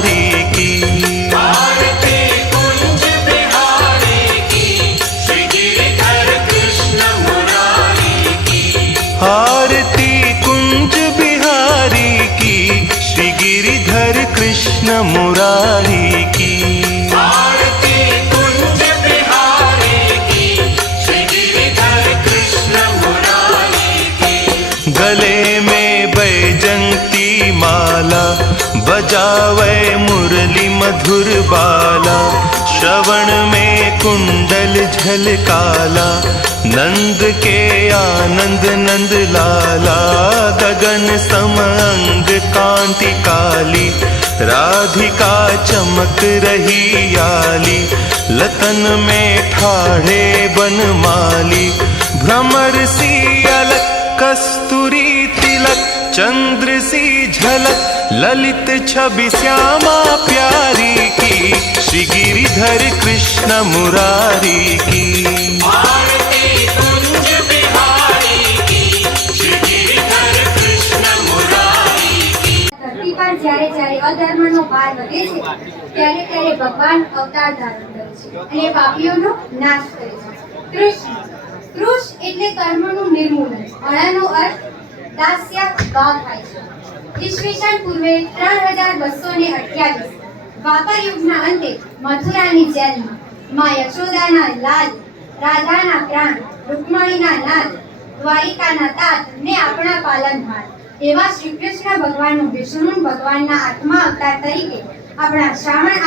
मुरारी की। आरती कुंज बिहारी की, श्री गिरिधर कृष्ण मुरारी की। आरती कुंज बिहारी की, श्री गिरिधर कृष्ण मुरारी की। आरती कुंज बिहारी की, श्री गिरिधर कृष्ण मुरारी की। गले में बैजंती माला, बजावे मुरली मधुर बाला। श्रवण में कुंडल झलकाला, नंद के आनंद नंद लाला। गगन सम अंग कांति काली, राधिका चमक रही आली। लतन में ठाढ़े बनमाली, भ्रमर सी अलक कस्तूरी तिलक। चंद्र सी झलक ललित छवि श्यामा प्यारी की, श्री गिरिधर कृष्ण मुरारी की। आरती कुंज बिहारी की, श्री गिरिधर कृष्ण मुरारी की। ધરતી પર જ્યારે જ્યારે અધર્મનો ભાર વધે છે, ત્યારે ત્યારે ભગવાન અવતાર ધારણ કરે છે અને પાપીઓનો નાશ કરે છે. કૃષ્ણ કૃષ એટલે કર્મનું નિર્મૂલન. અણાનો અર્થ દાસ્ય ભાવ થાય છે. ઈસવીસન પૂર્વે 3228 દ્વાપર યુગના અંતે મથુરાની જેલમાં માં યશોદાના લાલ, રાધાના પ્રાણ, રૂકમણીના નાથ, દ્વારિકાના તાત ને આપણા પાલનહાર એવા શ્રી કૃષ્ણ ભગવાનનું વિષ્ણુ ભગવાનના આઠમા અવતાર તરીકે આપણા શ્રાવણ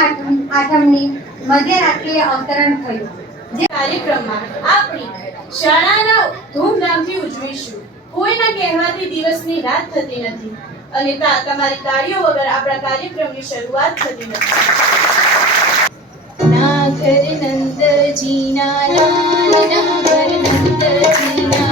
આઠમની મધ્યરાત્રિએ અવતરણ થયું. જે કાર્યક્રમમાં આપણી શાળાના ધૂમધામથી ઉજવીશું. કોઈના કહેવાથી દિવસની રાત થતી નથી અને તમારી તાળીઓ વગર આપણા કાર્યક્રમની શરૂઆત થતી નથી. નાગર નંદજીના લાલ, નાગર નંદજીના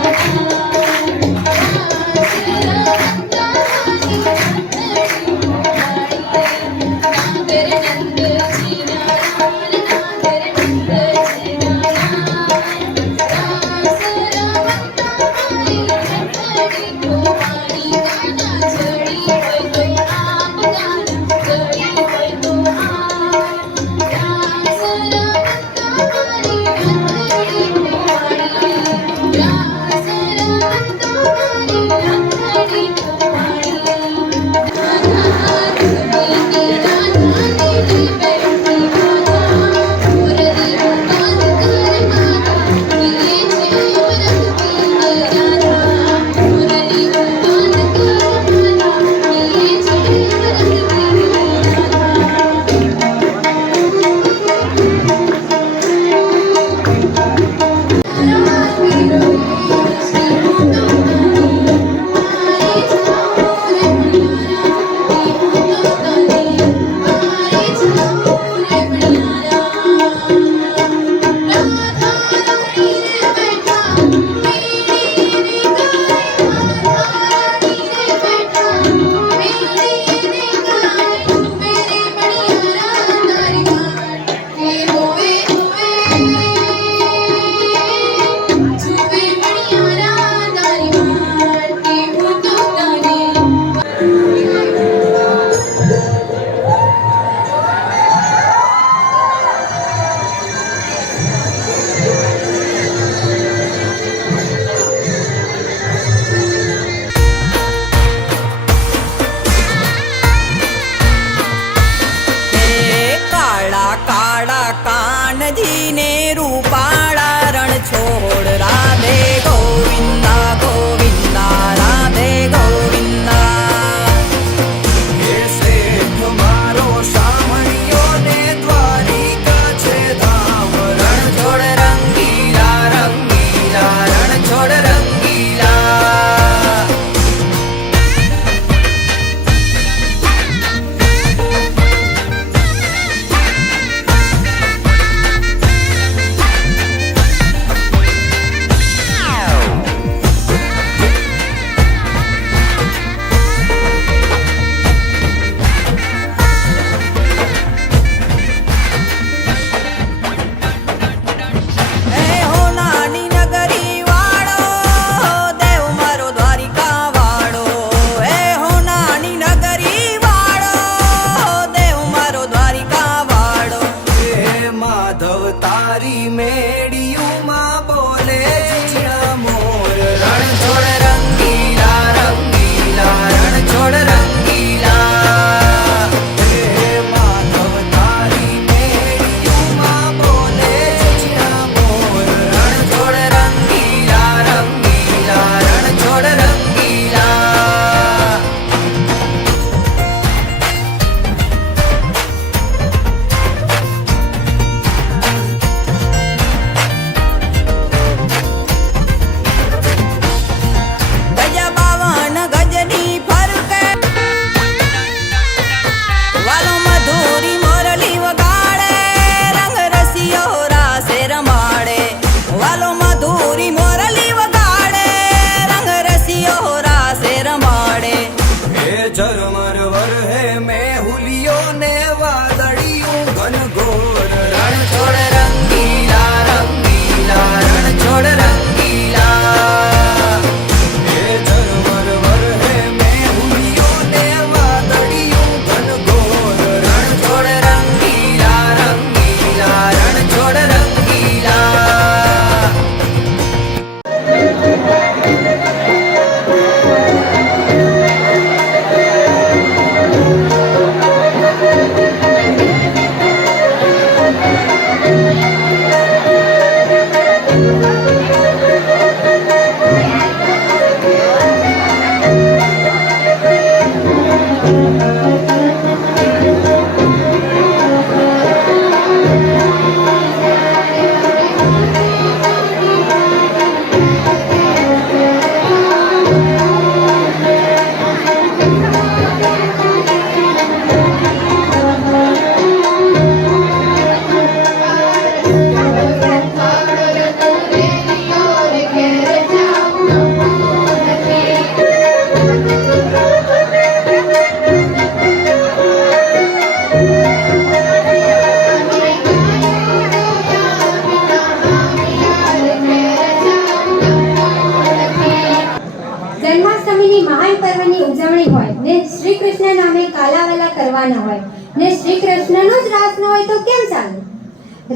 રમવાનો હોય ને શ્રી કૃષ્ણનો જ રાસ ન હોય તો કેમ ચાલે?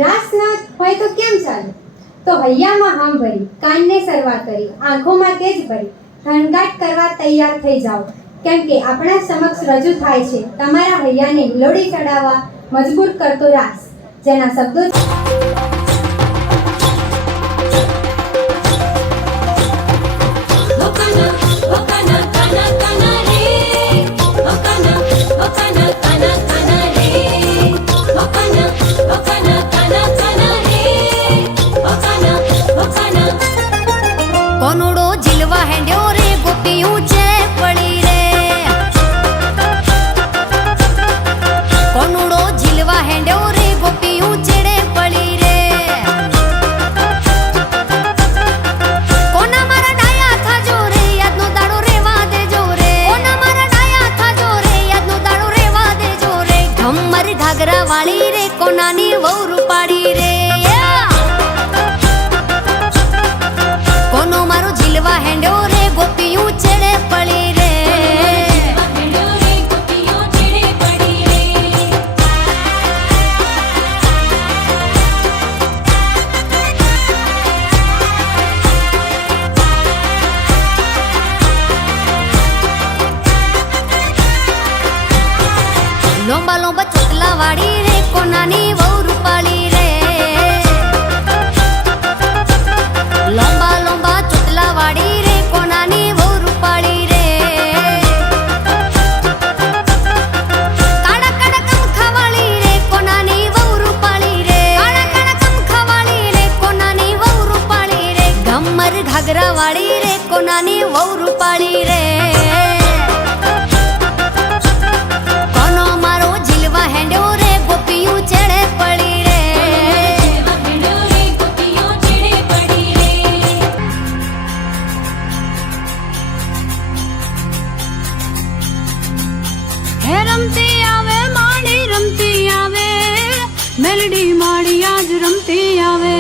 રાસ ન હોય તો કેમ ચાલે? તો હૈયામાં હામ ભરી, કાનને સરવા કરી, આંખોમાં તેજ ભરી ઘણઘાટ કરવા તૈયાર થઈ જાઓ, કેમ કે આપણા સમક્ષ રજૂ થાય છે તમારા હૈયાને લોડી ચડાવવા મજબૂર કરતો રાસ, જેના શબ્દો કોનુડો જીલવા હેંડ્યો રે ગોપીયું છે પડી રે, કોનુડો જીલવા હેંડ્યો રે ગોપીયું ચેડે પડી રે, કોના મારા ડાયા થાજો રે યાદનો દાડો રેવા દેજો રે, કોના મારા ડાયા થાજો રે યાદનો દાડો રેવા દેજો રે, ઢમર ઘાઘરા વાળી રે કોનાની વહુ રૂપાડી રે, કોનો મારો જીલવા હેંડ્યો રે ગોપીયું ચેડે પડી રે, લોંબા લોંબા ચોટલા વાળી રે કોનાની વહુ રૂપાળી રે, લોંબા લોંબા ચોટલા વાળી રે કોનાની વહુ રૂપાળી રે, કાળા કાળા કમખા વાળી રે કોનાની વહુ રૂપાળી રે, કાળા કાળા કમખા વાળી રે કોનાની વહુ રૂપાળી રે, ગમર ઘાઘરા વાળી રે કોનાની વહુ રૂપાળી રે, કોનો મારો જીલવા હેંડ્યો રે ગોપીયું ચેડે પડી રે, હે રમતી આવે માડી રમતી આવે, મેલડી માડી આજ રમતી આવે,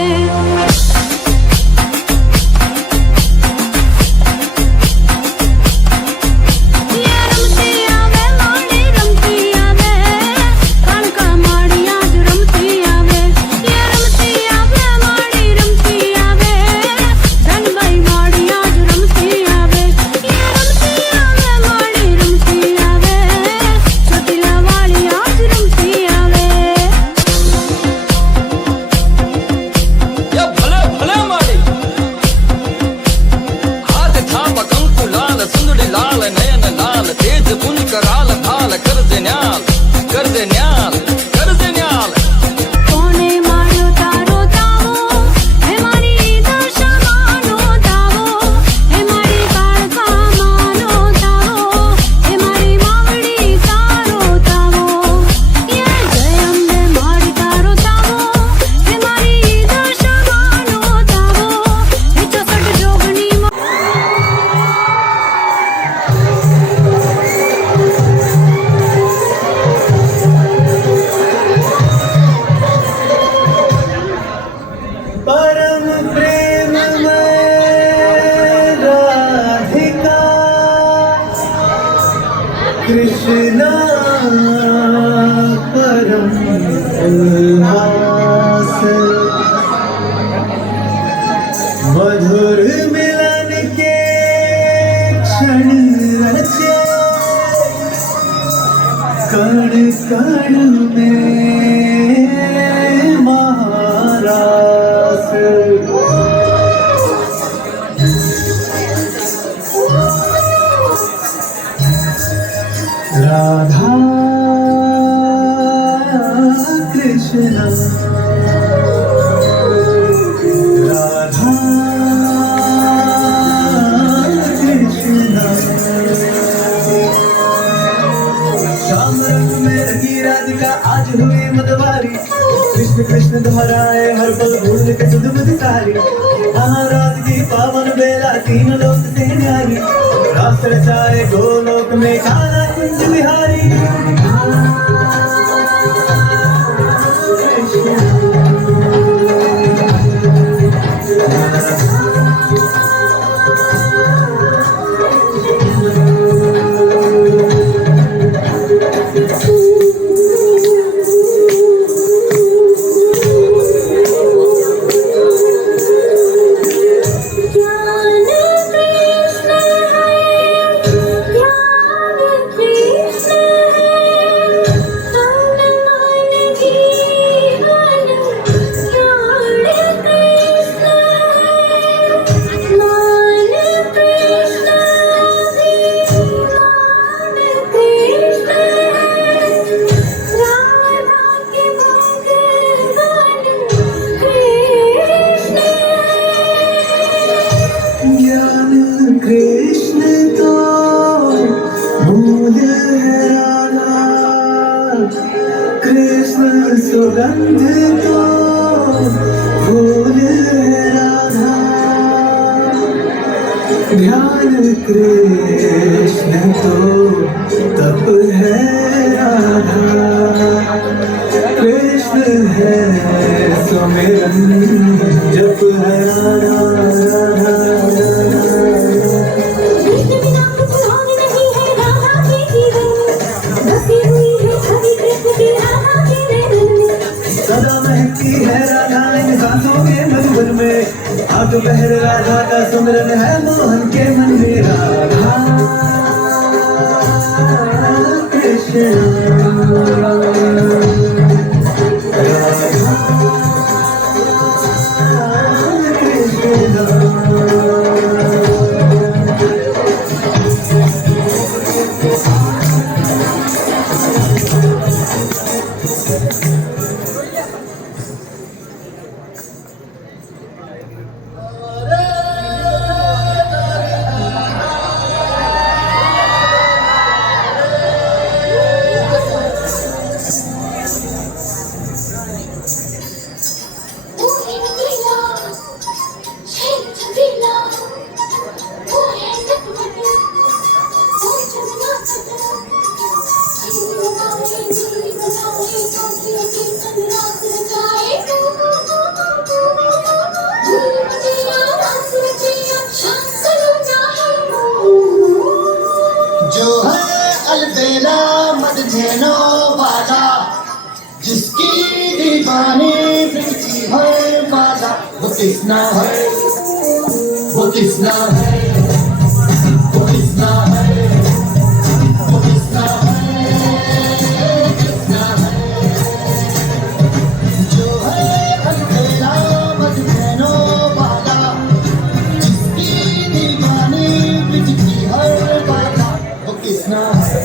कृष्णा परम उल्लास, मधुर मिलन के क्षण रचे, कण कण में महारास, राधा कृष्ण राधा कृष्ण, श्याम रंग में रंगी राधिका आज हुई मतवारी, कृष्ण कृष्ण दोहराए हर पल भूल के सुध बुध सारी, महाराज की पावन बेला तीन लोक से न्यारी, रास रचाए गोलोक में कान्हा कुंज बिहारी, कृष्ण सुगंध तो फूल है राधा, ध्यान कृष्ण तो तप है राधा, कृष्ण है सुमिरन जप है राधा राधा राधा। कृष्ण बिना कुछ और नहीं है राधा के जीवन में, बसी हुई है छवि कृष्ण की राधा के नैनन में। सदा महकती है राधा इन सांसों के मधुबन में, आग बहर राधा का सुमिरन है मोहन के मन में राधा ओ है नीला, शेर चंदेला, ओ है नटवट, ओ चंदना कटा। हिंदी बनाए चौकियों के संग रात रचाए। धूल मचेया रास रचेया शाम सलोना है। जो है अलबेला मद झेनो वाला, जिसकी दीवानी बिकती है बाला, वो किसना है, वो किसना है, वो किसना है, वो किसना है, किसना है। जो है अलबेला मद झेनो वाला, जिसकी दीवानी बिकती है बाला, वो किसना है।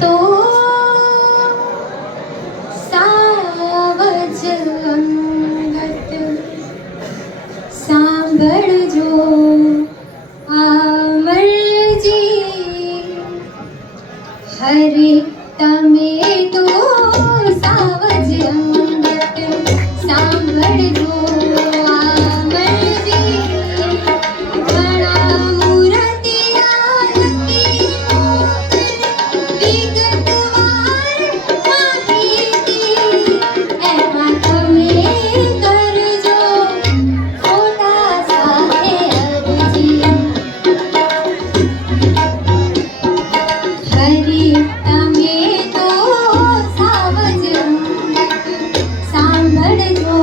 तो सावज अंगत सांभळजो आमरजी, हरे तमे तो सावज अंगत सांभळजो आमरजी। घणा मूर्तिया नक्की વિગતવાર માહિતી એમાં તમે કરજો ખોટા સાથે અરજી। હરી તમે તો સાવજ સાંભળજો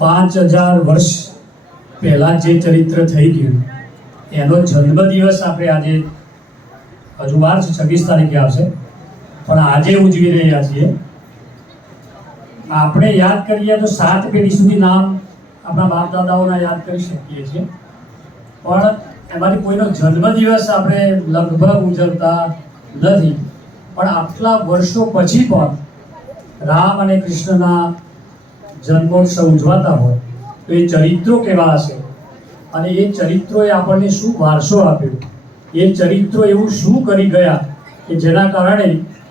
5000 વર્ષ પહેલાં જે ચરિત્ર થઈ ગયું એનો જન્મદિવસ આપણે આજે હજુ વાર છે, 26 તારીખે આવશે, પણ આજે ઉજવી રહ્યા છીએ. આપણે યાદ કરીએ તો 7 પેઢી સુધી નામ આપણા બાપ દાદાઓના યાદ કરી શકીએ છીએ, પણ એમાંથી કોઈનો જન્મદિવસ આપણે લગભગ ઉજવતા નથી. પણ આટલા વર્ષો પછી પણ રામ અને કૃષ્ણના જન્મોત્સવ ઉજવાતા હોય તો એ ચરિત્રો કેવા હશે, અને એ ચરિત્રોએ આપણને શું વારસો આપ્યો, એ ચરિત્રો એવું શું કરી ગયા કે જેના કારણે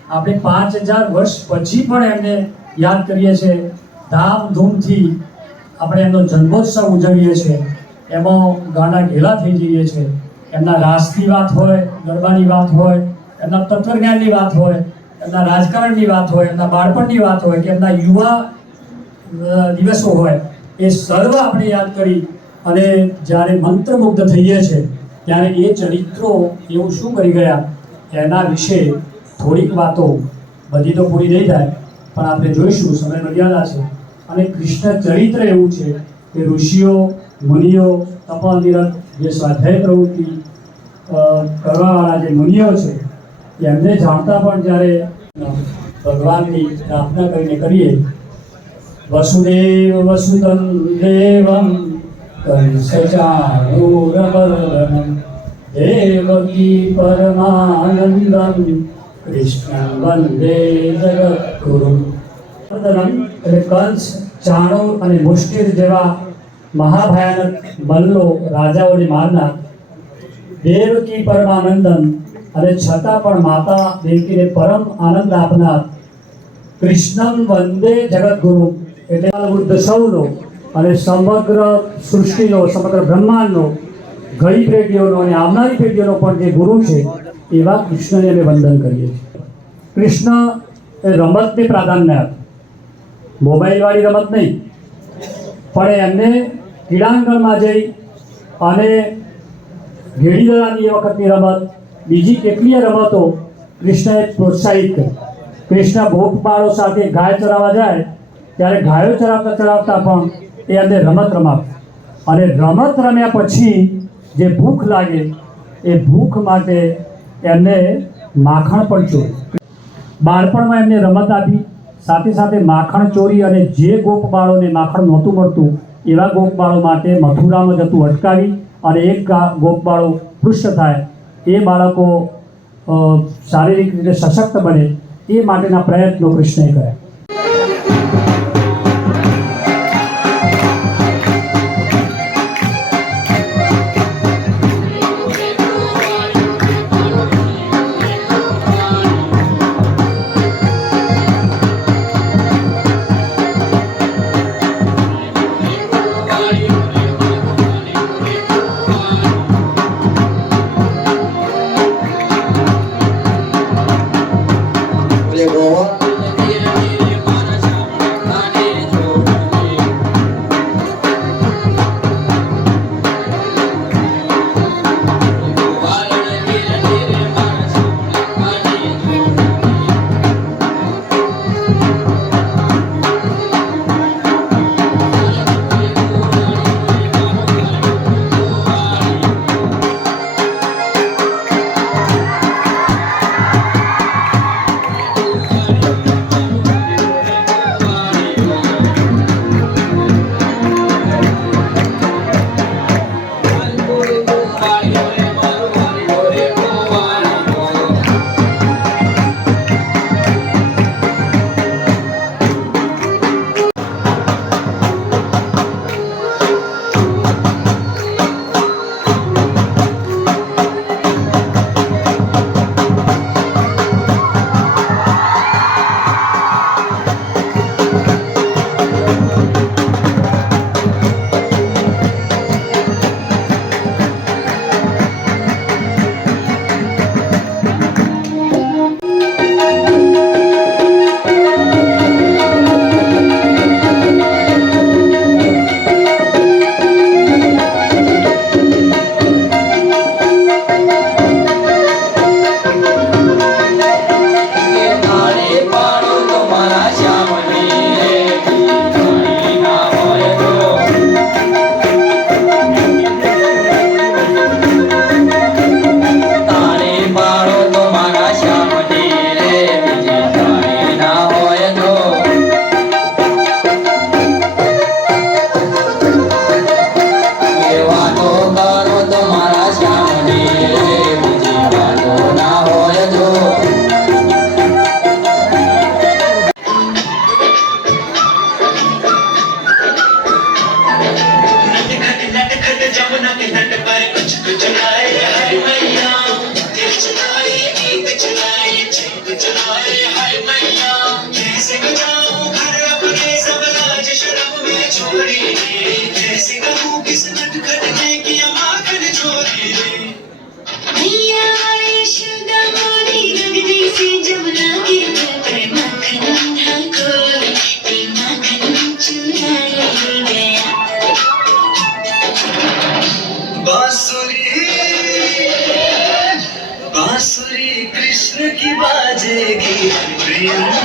આપણે 5000 વર્ષ પછી પણ એમને યાદ કરીએ છીએ, ધામધૂમથી આપણે એમનો જન્મોત્સવ ઉજવીએ છીએ, એમાં ગાડા ઘેલા થઈ જઈએ છીએ. એમના રાસની વાત હોય, ગરબાની વાત હોય, એમના તત્વજ્ઞાનની વાત હોય, એમના રાજકારણની વાત હોય, એમના બાળપણની વાત હોય કે એમના યુવા દિવસો હોય, એ સર્વ આપણે યાદ કરી અને જ્યારે મંત્રમુગ્ધ થઈએ છીએ ત્યારે એ ચરિત્રો એવું શું કરી ગયા એના વિશે થોડીક વાતો, બધી તો પૂરી નહીં થાય પણ આપણે જોઈશું, સમય મર્યાદા છે. અને કૃષ્ણ ચરિત્ર એવું છે કે ઋષિઓ મુનિઓ તપોનિરત જે સ્વાધ્યાય પ્રવૃત્તિ કરવાવાળા જે મુનિઓ છે એમને જાણતા પણ જ્યારે ભગવાનની પ્રાર્થના કરીને કરીએ, વસુદેવ વસુદં દેવમ કંસચાણૂરમર્દનમ દેવકી પરમાનંદમ કૃષ્ણ વંદે જગદ્ગુરુમ. એટલે કંસ, ચાણૂર અને મુષ્ટિર જેવા મહાભયાનક મલ્લો રાજાઓને મારનાર, દેવકી પરમાનંદન અને છતાં પણ માતા દેવકીને પરમ આનંદ આપનાર, કૃષ્ણમ વંદે જગદ્ગુરુ એટલે વૃદ્ધ સૌનો અને સમગ્ર સૃષ્ટિનો, સમગ્ર બ્રહ્માંડનો, ગઈ પેઢીઓનો અને આવનારી પેઢીઓનો પણ જે ગુરુ છે એવા કૃષ્ણને અમે વંદન કરીએ છીએ. કૃષ્ણ એ રમતને પ્રાધાન્ય આપે, મોબાઈલવાળી રમત નહીં, પણ એમને ક્રીડાંગણમાં જઈ અને ઘેડીદડાની એ વખતની રમત, બીજી કેટલીય રમતો કૃષ્ણએ પ્રોત્સાહિત કરી. કૃષ્ણ ભોગબાળો સાથે ગાય ચરાવવા જાય ત્યારે ગાયો ચરાવતા ચરાવતા પણ એ એમને રમત રમાવતા, અને રમત રમ્યા પછી જે ભૂખ લાગે એ ભૂખ માટે એમને માખણ પણ ચોરી. બાળપણમાં એમને રમત આપી, સાથે સાથે માખણ ચોરી, અને જે ગોપબાળોને માખણ નહોતું મળતું એવા ગોપબાળો માટે મથુરામાં જતું અટકાવી અને એક ગોપબાળો પૃષ્ઠ થાય, એ બાળકો શારીરિક રીતે સશક્ત બને એ માટેના પ્રયત્નો કૃષ્ણએ કર્યા. Llegó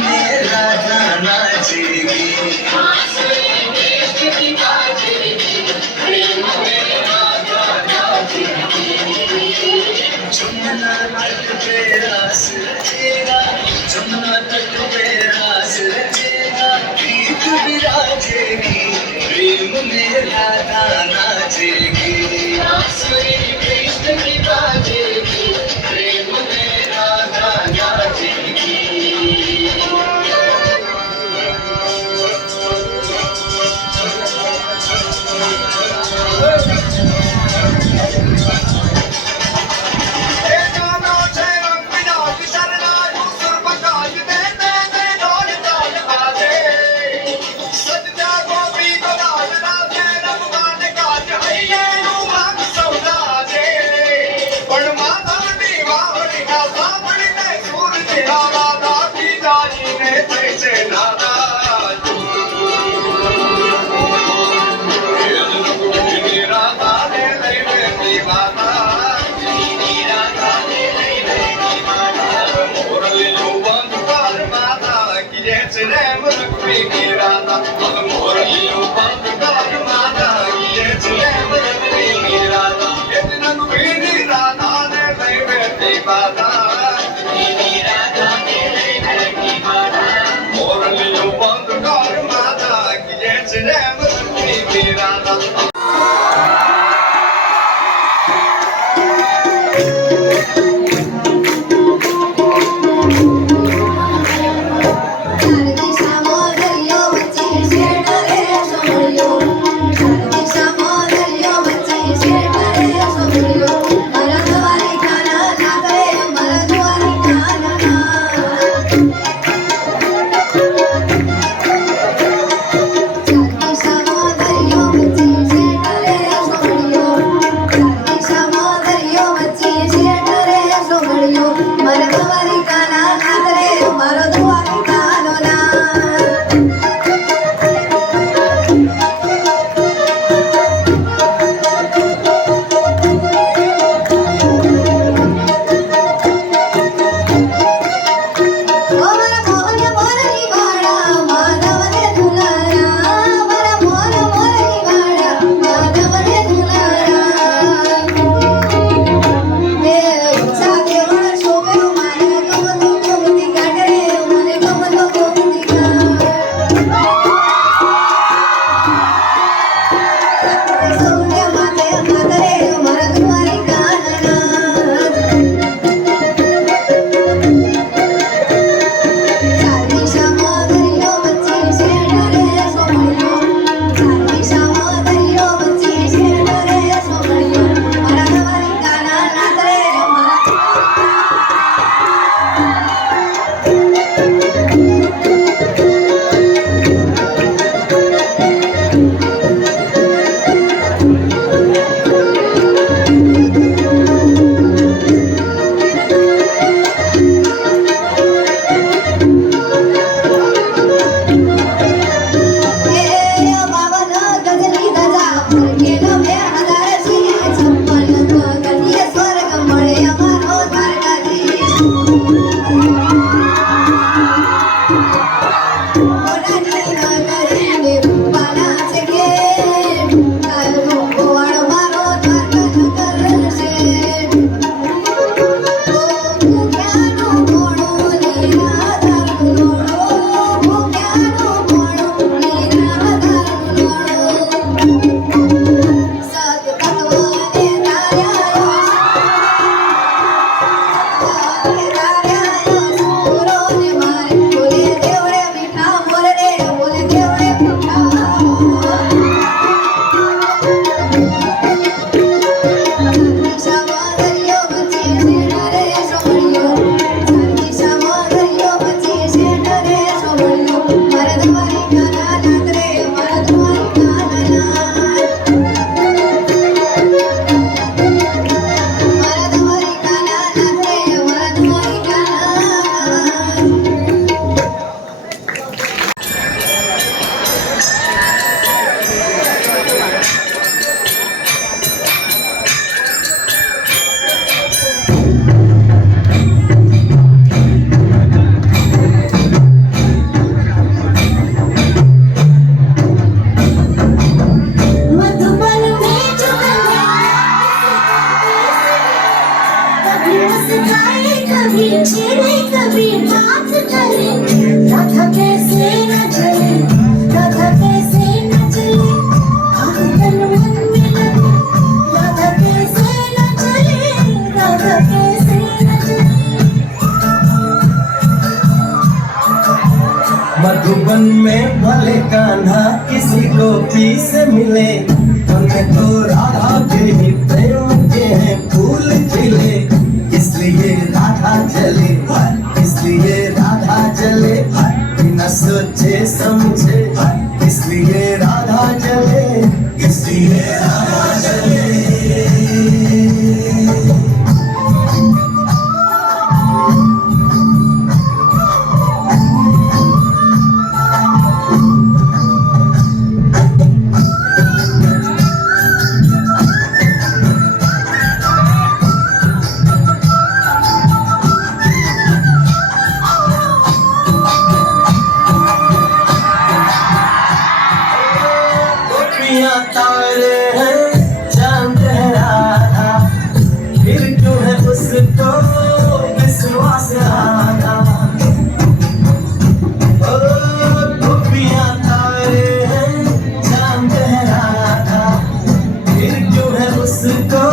में राधा नाचेगी जमुना तट पे रास रचेगा जमुना तट पे रास रचेगा प्रीत विराजेगी प्रेम में राधा नाचेगी कृष्ण की बाजेगी प्रेम में राधा नाचेगी શારદી શ્યામો દરિયો मधुबन में भले कान्हा किसी को पी से मिले, हमें तो राधा के ही प्रेम के हैं फूल खिले। इसलिए राधा चले, इसलिए राधा चले, बिना सोचे समझे, इसलिए राधा चले, इसलिए राधा चले। तारे हैं चांद है राधा, फिर क्यों है उसको विश्वास राधा। ओ गोपियां तारे हैं चांद है राधा, फिर क्यों है उसको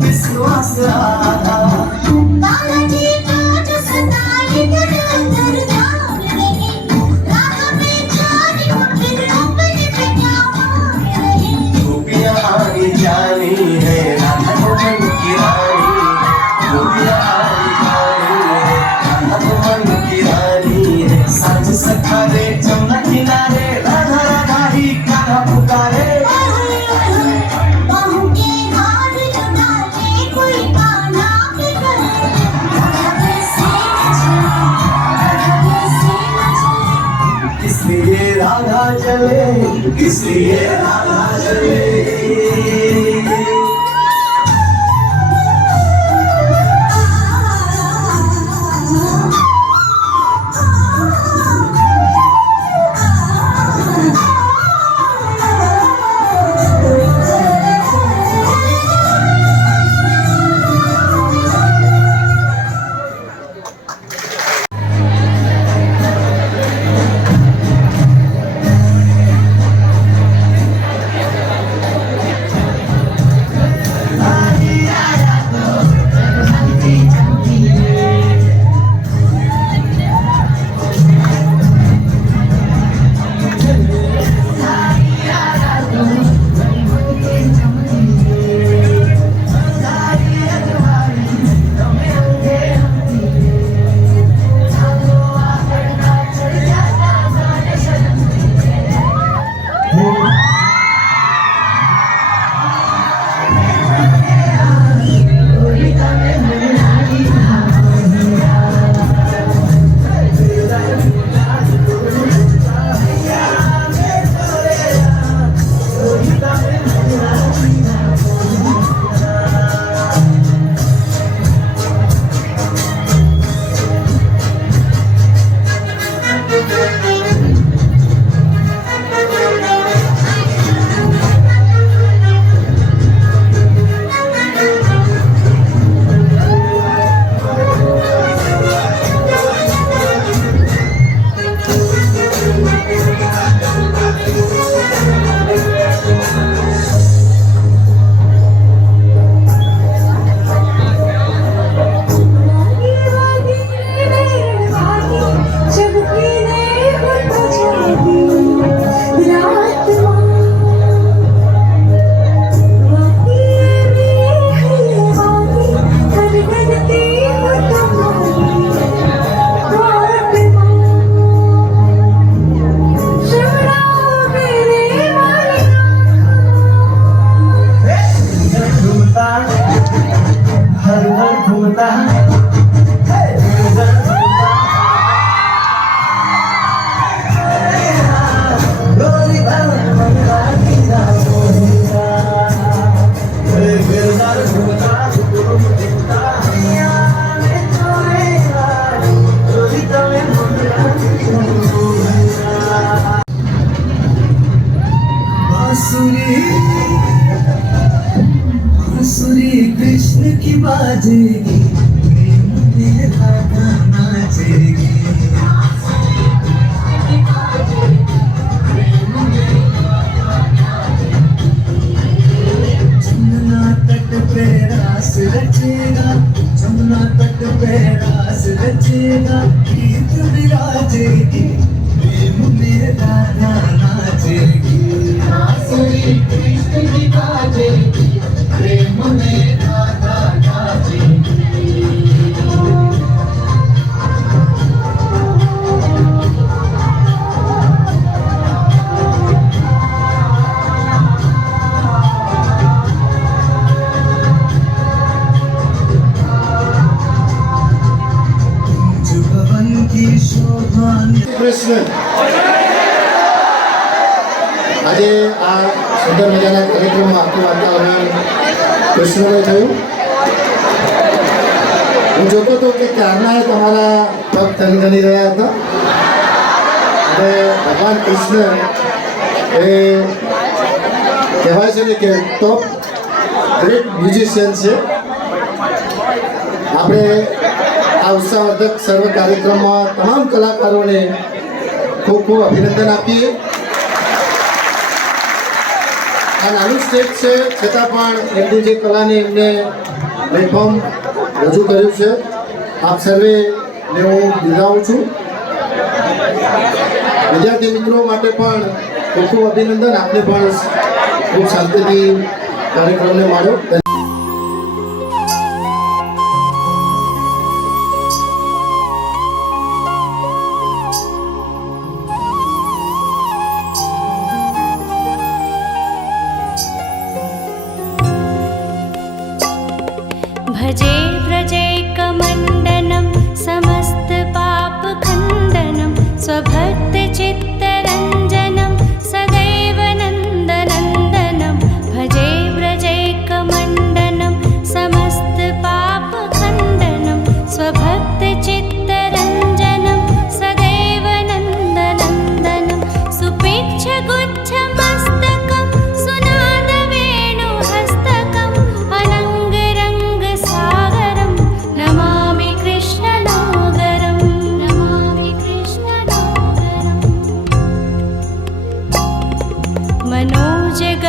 विश्वास राधा। बालाजी का जो सताए घर अंदर जान रहे, राधा में जानी हो फिर अपने पे क्या मान रहे। गोपियां आनी जानी है राधा को मन की रानी, गोपियां आनी जानी है राधा को मन की रानी है। साँझ सखारे जमुना किनारे राधा राधा ही कान्हा पुकारे। बाहों के हार लगा ले कोई गाना पे करे, राधा कैसे न चले, राधा कैसे न चले। इसलिए राधा चले, इसलिए राधा चले। बांसुरी कृष्ण की बाजेगी, प्रेम में राधा नाचेगी। जमुना तट पे रास रचेगा, जमुना तट पे रास रचेगा, गीत विराजेगी। प्रेम में राधा नाचेगी बांसुरी कृष्ण की बाजेगी प्रेम में राधा नाचेगी जो भवन की शोभा કૃષ્ણ આજે આ સુંદર મજાના કાર્યક્રમમાં આખું વાતાવરણ કૃષ્ણમય થયું હું જોતો હતો કે ક્યારના તમારા પગ થનગની રહ્યા હતા અને ભગવાન કૃષ્ણ એ કહેવાય છે ને કે ટોપ ગ્રેટ મ્યુઝિશિયન છે આપણે આ ઉત્સાહવર્ધક સર્વ કાર્યક્રમમાં તમામ કલાકારોને ખૂબ ખૂબ અભિનંદન આપીએ આ નાનું સ્ટેજ છે છતાં પણ એમની જે કલાને એમને પ્લેટફોર્મ રજૂ કર્યું છે આપ સર્વેને હું બિરદાવું છું વિદ્યાર્થી મિત્રો માટે પણ ખૂબ ખૂબ અભિનંદન આપને પણ ખૂબ શાંતિથી કાર્યક્રમને માણો भजे व्रजैकमण्डनं समस्तपापखण्डनं स्वभक्तचित्तरञ्जनं सदैव नन्दनन्दनं भजे व्रजैकमण्डनं समस्तपापखण्डनं स्वभक्तचित्तरञ्जनं सदैव नन्दनन्दनं सुपेक्षगुच्छमस्तकं सुनादवेणुहस्तकम् अनङ्गरङ्गसागरं नमामि कृष्णनोगरं नमामि कृष्णनोगरम् मनोजग